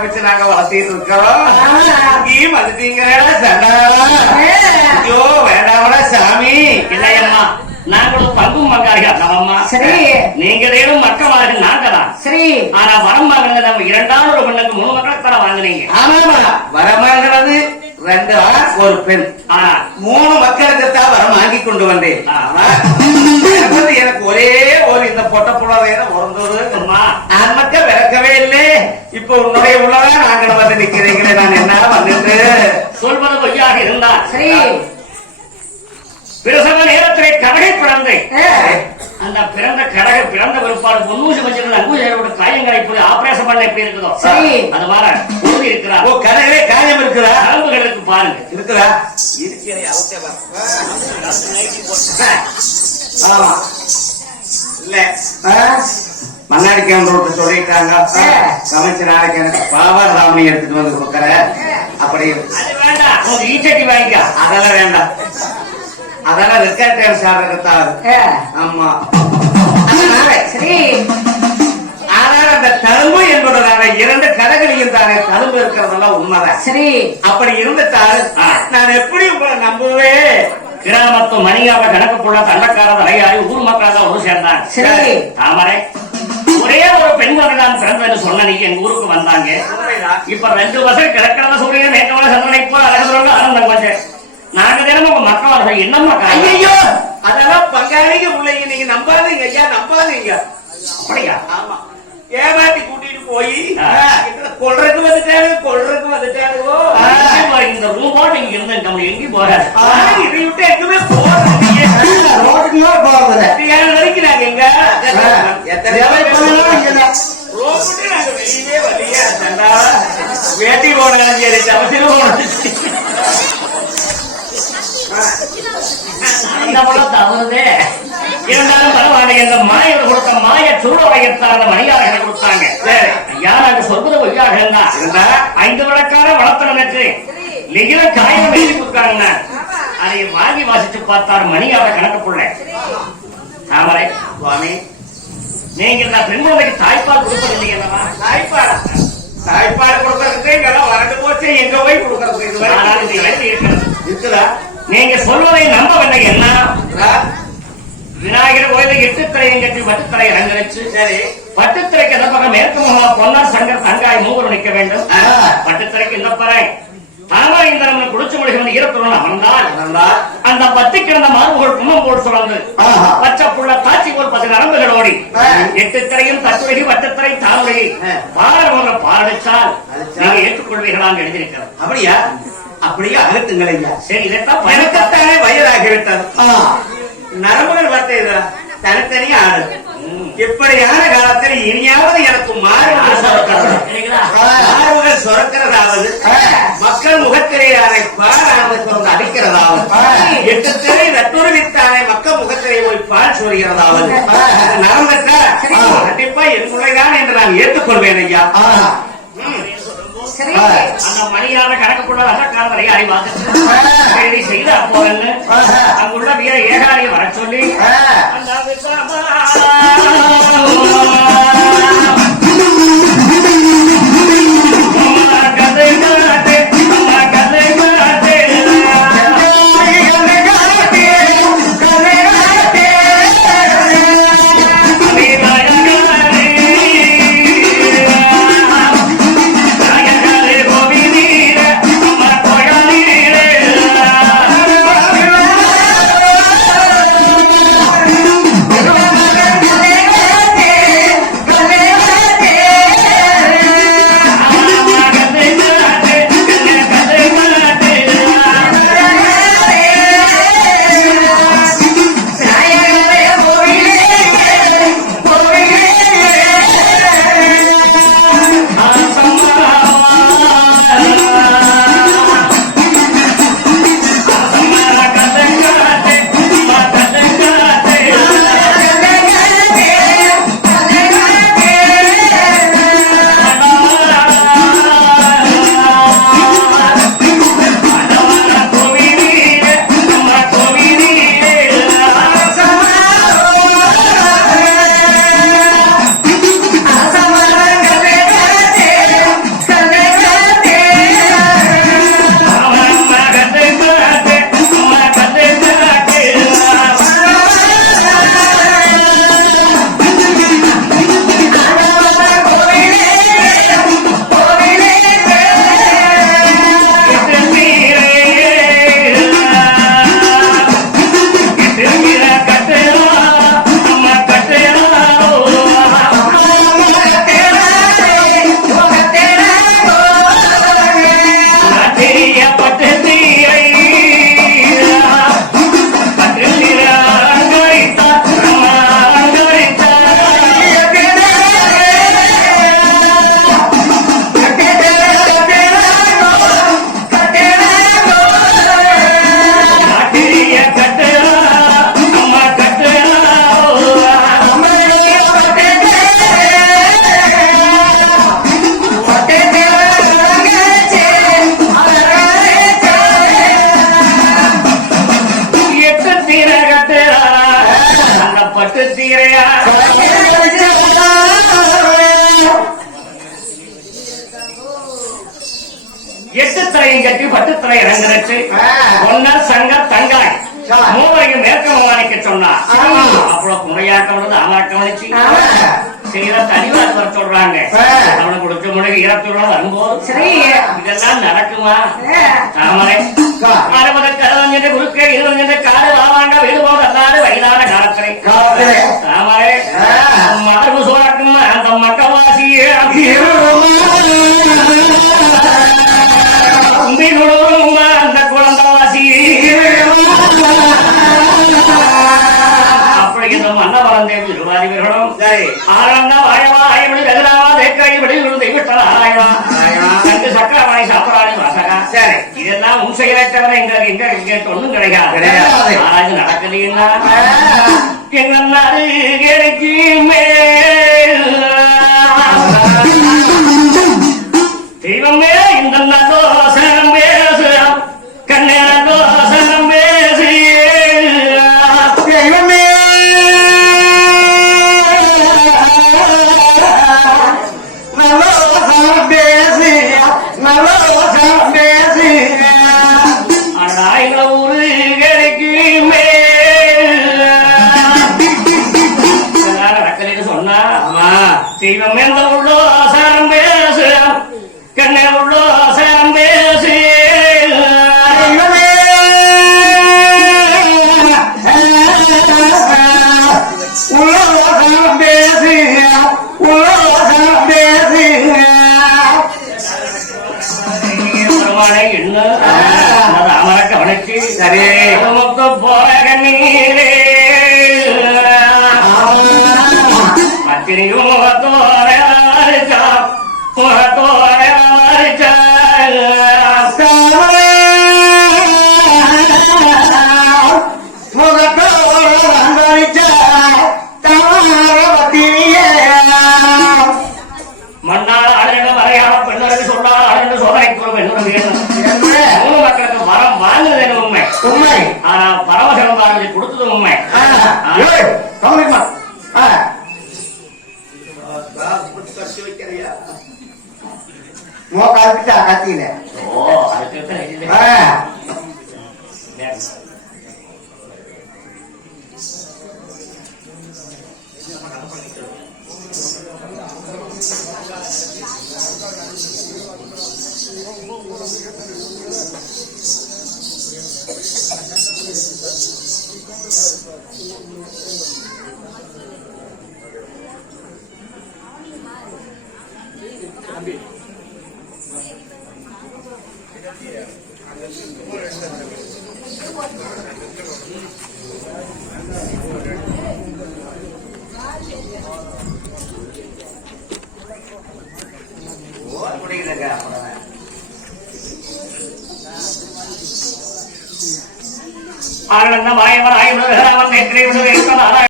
வச்சு நாங்க வளர்த்திட்டு இருக்கோம். ஆமா. இங்கேயும் வந்துட்டீங்களா சண்டாளா ஐயோ வேண்டாமடா சாமி. இல்லையம்மா நாங்களும் பங்கும் பங்காளிகள் நம்மம்மா சரி. நீங்க தேடும் மக்கள் நாங்க தான்? சரி. ஆனா வரம் வாங்கினது நம்ம இரண்டாவது ஒரு பெண்ணுக்கு மூணு மக்களுக்கு தர வாங்குனீங்க. ஆமாமா ரெண்டு ஆண் ஒரு பெண். மூணு மக்களுக்கு தான் வரம் வாங்கி கொண்டு வந்தேன். வந்து எனக்கு ஒரே ஒரு இந்த பொட்ட புடவையில உறந்தது. நான் மட்டும் விளக்கவே இல்லை. இப்ப உன்னுடைய உள்ளதா நாங்கள் வந்து நிக்கிறீங்களே. நான் என்ன வந்துட்டு சொல்வது பொய்யாக இருந்தால். சரி. பிரசவ நேரத்திலே கடகை பிறந்தேன். அந்த பிறந்த கடகை பிறந்த பிற்பாடு பொன்னூசி மஞ்சள் அங்கூசையோட காயங்களை இப்படி ஆபரேஷன் பண்ண எப்படி இருக்குதோ? சரி. அது மாதிரி இருக்கிறார் ஓ கடையிலே காயம் நரம்புகளுக்கு பாருங்க. இருக்குதா இருக்கிறே ஆமா. இல்ல. மண்ணாடி கேமரா சொல்லிட்டாங்க. சமைச்சு நாளைக்கு எனக்கு பாவார் ராமணி எடுத்துட்டு வந்து கொடுக்கற அப்படி அது வேண்டாம். ஈச்சட்டி வாங்கிக்க. அதெல்லாம் வேண்டாம். அதெல்லாம் ரெக்கார்ட் சார் ஆ. ஆமா. அதனால சரி. ஆனால் அந்த தழும்பு என்பதான இரண்டு கடைகளையும் தானே தழும்பு இருக்கிறதெல்லாம் உண்மைதான். சரி. அப்படி இருந்துட்டால் ஆ. நான் எப்படி உங்களை நம்புவேன்? கிராமத்து மணியாவ கணக்கு புள்ள தண்டக்கார தலையாரி ஊர் மக்கள் தான் ஒன்று சேர்ந்தாங்க சரி தாமரை ஒரே ஒரு பெண் தான் பிறந்ததுன்னு சொன்ன நீ எங்க ஊருக்கு வந்தாங்க. இப்ப ரெண்டு வருஷம் கிழக்கிழமை சூரியன் மேற்கவள சந்திரனை போல அழகுறவங்க என்னம்மா? ஐயோ அதெல்லாம் பங்காளிங்க பிள்ளைங்க நீங்க நம்பாதீங்க ஐயா நம்பாதீங்க. அப்படியா? ஆமா. ஏமாத்தி கூட்டிட்டு போய். கொள்றதுக்கு வந்துட்டாங்க கொள்றதுக்கு வந்துட்டாங்களோ எங்கேயும் இந்த ரூபோடு இங்க இருந்து நம்ம எங்கேயும் போற இதை விட்டு ரோட்டுக்கு மேல போறது வரைக்கும் நாங்க எங்க எத்தனை. ரோட்டுக்கு நாங்க வெளியவே வரலையே வேட்டி போனாலும் சரி போனாலும் போல தவறுதே இருந்தாலும் பரவாயில்லை கொடுத்த மாய சூழலையத்தான் அந்த மணியாளர்களை கொடுத்தாங்க. ஐயா நாங்க சொல்வது பொய்யாக இருந்தா? ஐந்து காயம் எழுதி கொடுத்தாங்க அதை வாங்கி பார்த்தார் மணியார கணக்கு புள்ள. தாமரை சுவாமி நீங்க இந்த பெண் குழந்தைக்கு தாய்ப்பால் கொடுப்பதில்லை அல்லவா? தாய்ப்பாடு தாய்ப்பாடு கொடுக்கறதுக்கு இங்கெல்லாம் வறண்டு போச்சு. எங்க போய் கொடுக்கறது? இது நீங்க சொல்வதை நம்பவில்லை என்ன? விநாயகர் கோயில எட்டு திரையும் கட்டி வட்டுத்தரை அலங்கரிச்சு சரி பட்டுத்திரைக்கு எந்த பக்கம் மேற்கு முகம் பொன்னார் சங்கர் தங்காய் மூவர் நிற்க வேண்டும். பட்டுத்திரைக்கு இந்த பறை தாமரை இந்த நம்ம குடிச்சு முடிச்சு ஈரத்துடன் அமர்ந்தால் அந்த பத்து கிடந்த மார்புகள் கும்மம் போல் சுழந்து. பச்சை புள்ள காட்சி போல் பத்து நரம்புகள் ஓடி. எட்டு திரையும் தத்துவகி வட்டத்திரை தாமரை பாடிச்சால் அடிச்சால். நீங்க ஏற்றுக்கொள்வீர்களான்னு எழுதியிருக்கிறது அப்படியா அப்படியே அழுத்துங்கள் ஐயா. சரி பயணத்தை எனக்குத்தானே வயதாகிவிட்டது ஆ. நரம்புகள் பார்த்தீங்களா தனித்தனியா ஆடு இப்படியான காலத்தில் இனியாவது எனக்கு சுரக்கிறது? மாறுபுகள் சுரக்கிறதாவது? மக்கள் முகத்திரையானை பாலானது கொண்டு அடிக்கிறதாவது? எட்டு திரை ரத்துருவித்தானே மக்கள் முகத்திரை போய் பால் சொரிகிறதாவது நரம்பற்ற கண்டிப்பா என் பிள்ளைதான் என்று நான் ஏற்றுக்கொள்வேன் ஐயா. அந்த மணியான கணக்குள்ள ரசக்காரரை அறிவாக்கு செய்த அப்போன்னு அங்குள்ள வீர ஏகாரியை வர சொல்லி. அந்த பட்டையும் கட்டி பட்டுத்துறை இறங்கிருச்சு ஆ. பொன்னர் சங்க தங்காய். மூவரையும் மேற்க முன்னாடிக்க சொன்னார் ஆமா. அப்புறம் குறையாட்டம் உள்ளது அமாட்டம் வச்சு ஆமா. செய்த தனிவார் வர சொல்றாங்க ஆ. அவனுக்கு கொடுத்த முழுக இறப்புடன் வரும்போது. இதெல்லாம் நடக்குமா. தாமரை. அறுபது கருவம் என்று குறுக்கே இருபது என்று காடு வாவாங்க வீடுபோது அல்லாது வயதான காலத்திலே. தாமரை. மரபு சோழக்கும் அந்த மக்கவாசி ஆனந்த வாயவா ஆயமணி ரகுராமா தேக்காய் வெளியில் தெய்வத்தல ஆராயவா ஆராயவா. தங்கு சக்கரவாணி சாப்பிடாணி வாசகா. சரி. இதெல்லாம் உன் செயலை தவிர எங்களுக்கு எங்க எங்க ஒண்ணும் கிடையாது. ஆராய்ச்சி நடக்கலைன்னா எங்க நாடு எனக்கு மொத்த போற கண்ணீரே பத்திரியும் முகத்தோர அரிச்சா மோக்காலுக்கு கத்தியில ஓ அதுக்கு தான் ആളെണ്ണമായ